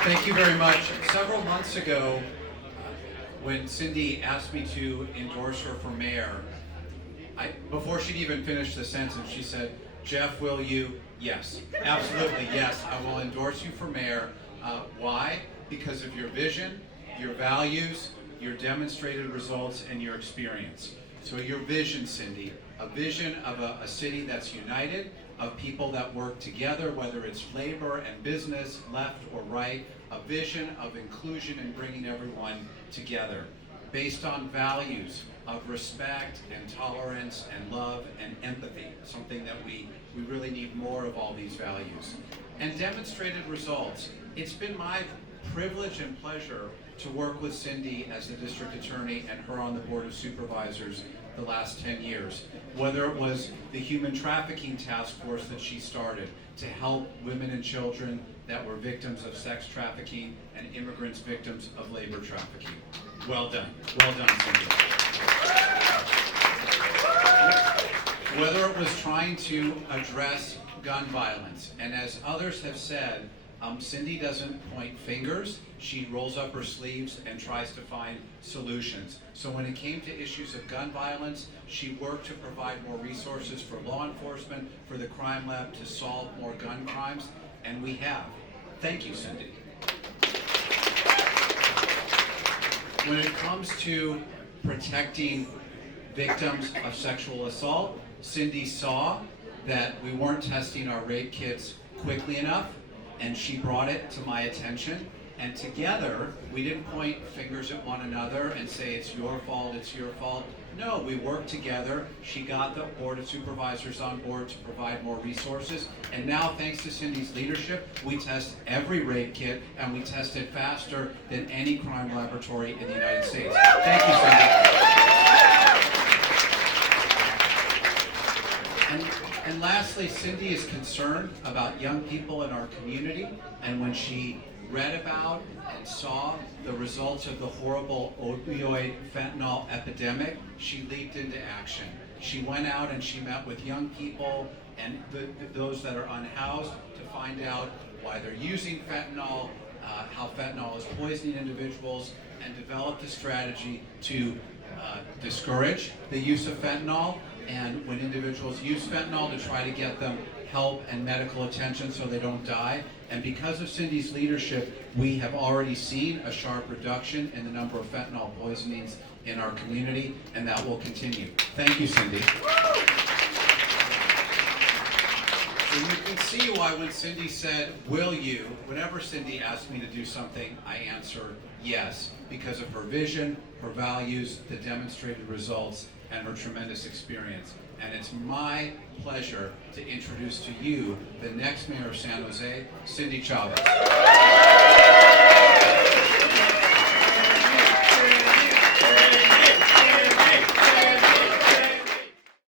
Thank you very much. Several months ago, when Cindy asked me to endorse her for mayor, before she'd even finished the sentence, she said, "Jeff, will you?" Yes, absolutely, yes, I will endorse you for mayor. Why? Because of your vision, your values, your demonstrated results, and your experience. So your vision, Cindy, a vision of a city that's united, of people that work together, whether it's labor and business, left or right, a vision of inclusion and bringing everyone together, based on values of respect and tolerance and love and empathy, something that we really need more of all these values. And demonstrated results. It's been my privilege and pleasure to work with Cindy as the district attorney and her on the board of supervisors the last 10 years. Whether it was the human trafficking task force that she started to help women and children that were victims of sex trafficking and immigrants victims of labor trafficking. Well done, Cindy. Whether it was trying to address gun violence, and as others have said, Cindy doesn't point fingers, she rolls up her sleeves and tries to find solutions. So when it came to issues of gun violence, she worked to provide more resources for law enforcement, for the crime lab to solve more gun crimes, and we have. Thank you, Cindy. When it comes to protecting victims of sexual assault, Cindy saw that we weren't testing our rape kits quickly enough, and she brought it to my attention. And together, we didn't point fingers at one another and say, it's your fault, it's your fault. No, we worked together. She got the board of supervisors on board to provide more resources. And now, thanks to Cindy's leadership, we test every rape kit, and we test it faster than any crime laboratory in the United States. Thank you, Cindy. And lastly, Cindy is concerned about young people in our community, and when she read about and saw the results of the horrible opioid fentanyl epidemic, she leaped into action. She went out and she met with young people and those that are unhoused to find out why they're using fentanyl, how fentanyl is poisoning individuals, and developed a strategy to discourage the use of fentanyl, and when individuals use fentanyl, to try to get them help and medical attention so they don't die. And because of Cindy's leadership, we have already seen a sharp reduction in the number of fentanyl poisonings in our community, and that will continue. Thank you, Cindy. So you can see why when Cindy said, "Will you?" whenever Cindy asked me to do something, I answer yes, because of her vision, her values, the demonstrated results, and her tremendous experience. And it's my pleasure to introduce to you the next mayor of San Jose, Cindy Chavez.